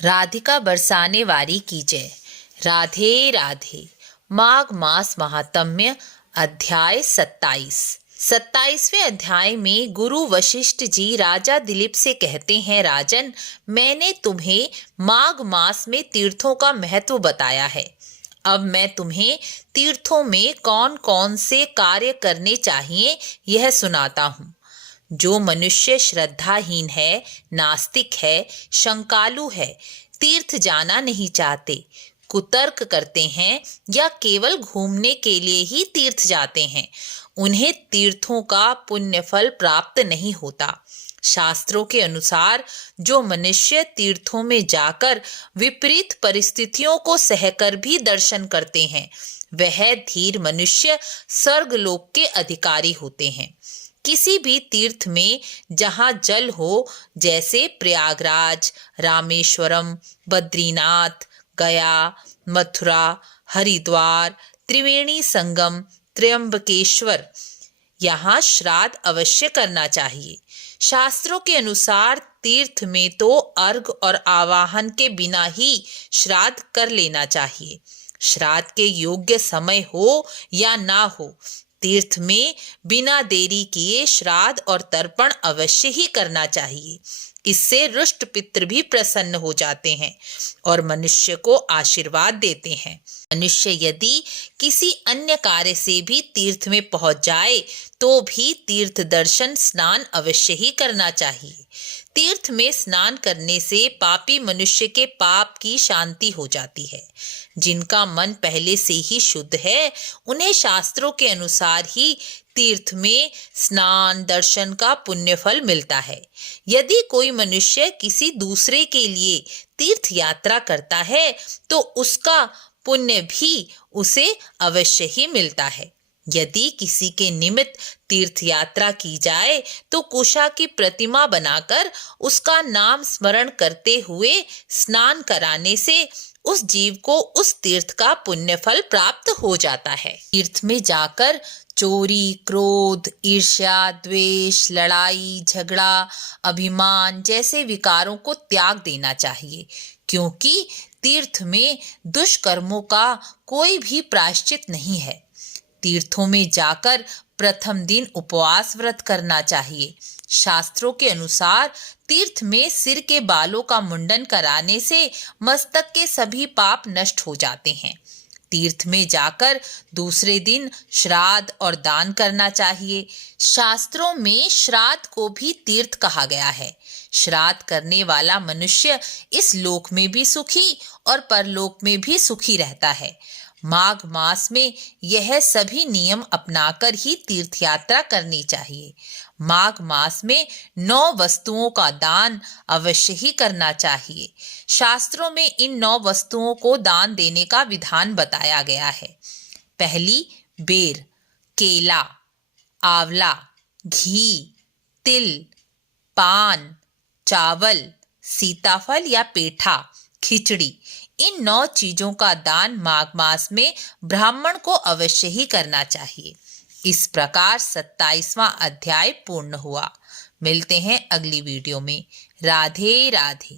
राधिका बरसाने वारी की जय। राधे राधे। माघ मास महात्म्य अध्याय 27। 27वें अध्याय में गुरु वशिष्ठ जी राजा दिलीप से कहते हैं, राजन, मैंने तुम्हें माघ मास में तीर्थों का महत्व बताया है। अब मैं तुम्हें तीर्थों में कौन कौन से कार्य करने चाहिए यह सुनाता हूँ। जो मनुष्य श्रद्धाहीन है, नास्तिक है, शंकालु है, तीर्थ जाना नहीं चाहते, कुतर्क करते हैं या केवल घूमने के लिए ही तीर्थ जाते हैं, उन्हें तीर्थों का पुण्य फल प्राप्त नहीं होता। शास्त्रों के अनुसार जो मनुष्य तीर्थों में जाकर विपरीत परिस्थितियों को सहकर भी दर्शन करते हैं, वह धीर मनुष्य स्वर्गलोक के अधिकारी होते हैं। किसी भी तीर्थ में जहाँ जल हो, जैसे प्रयागराज, रामेश्वरम, बद्रीनाथ, गया, मथुरा, हरिद्वार, त्रिवेणी संगम, त्र्यंबकेश्वर, यहाँ श्राद्ध अवश्य करना चाहिए। शास्त्रों के अनुसार तीर्थ में तो अर्घ और आवाहन के बिना ही श्राद्ध कर लेना चाहिए। श्राद्ध के योग्य समय हो या ना हो, तीर्थ में बिना देरी किए श्राद्ध और तर्पण अवश्य ही करना चाहिए। इससे रुष्ट पितृ भी प्रसन्न हो जाते हैं और मनुष्य को आशीर्वाद देते हैं। मनुष्य यदि किसी अन्य कार्य से भी तीर्थ में पहुंच जाए तो भी तीर्थ दर्शन स्नान अवश्य ही करना चाहिए। तीर्थ में स्नान करने से पापी मनुष्य के पाप की शांति हो जाती है। जिनका मन पहले से ही शुद्ध है, उन्हें शास्त्रों के अनुसार ही तीर्थ में स्नान दर्शन का पुण्य फल मिलता है। यदि कोई मनुष्य किसी दूसरे के लिए तीर्थ यात्रा करता है तो उसका पुण्य भी उसे अवश्य ही मिलता है। यदि किसी के निमित्त तीर्थ यात्रा की जाए तो कुशा की प्रतिमा बनाकर उसका नाम स्मरण करते हुए स्नान कराने से उस जीव को उस तीर्थ का पुण्य फल प्राप्त हो जाता है। तीर्थ में जाकर चोरी, क्रोध, ईर्ष्या, द्वेष, लड़ाई, झगड़ा, अभिमान जैसे विकारों को त्याग देना चाहिए, क्योंकि तीर्थ में दुष्कर्मों का कोई भी प्रायश्चित नहीं है। तीर्थों में जाकर प्रथम दिन उपवास व्रत करना चाहिए। शास्त्रों के अनुसार तीर्थ में सिर के बालों का मुंडन कराने से मस्तक के सभी पाप नष्ट हो जाते हैं। तीर्थ में जाकर दूसरे दिन श्राद्ध और दान करना चाहिए। शास्त्रों में श्राद्ध को भी तीर्थ कहा गया है। श्राद्ध करने वाला मनुष्य इस लोक में भी सुखी और परलोक में भी सुखी रहता है। माघ मास में यह सभी नियम अपनाकर ही तीर्थ यात्रा करनी चाहिए। माघ मास में 9 वस्तुओं का दान अवश्य ही करना चाहिए। शास्त्रों में इन 9 वस्तुओं को दान देने का विधान बताया गया है। पहली, बेर, केला, आंवला, घी, तिल, पान, चावल, सीताफल या पेठा, खिचड़ी, इन 9 चीजों का दान माघ मास में ब्राह्मण को अवश्य ही करना चाहिए। इस प्रकार 27वां अध्याय पूर्ण हुआ। मिलते हैं अगली वीडियो में। राधे राधे।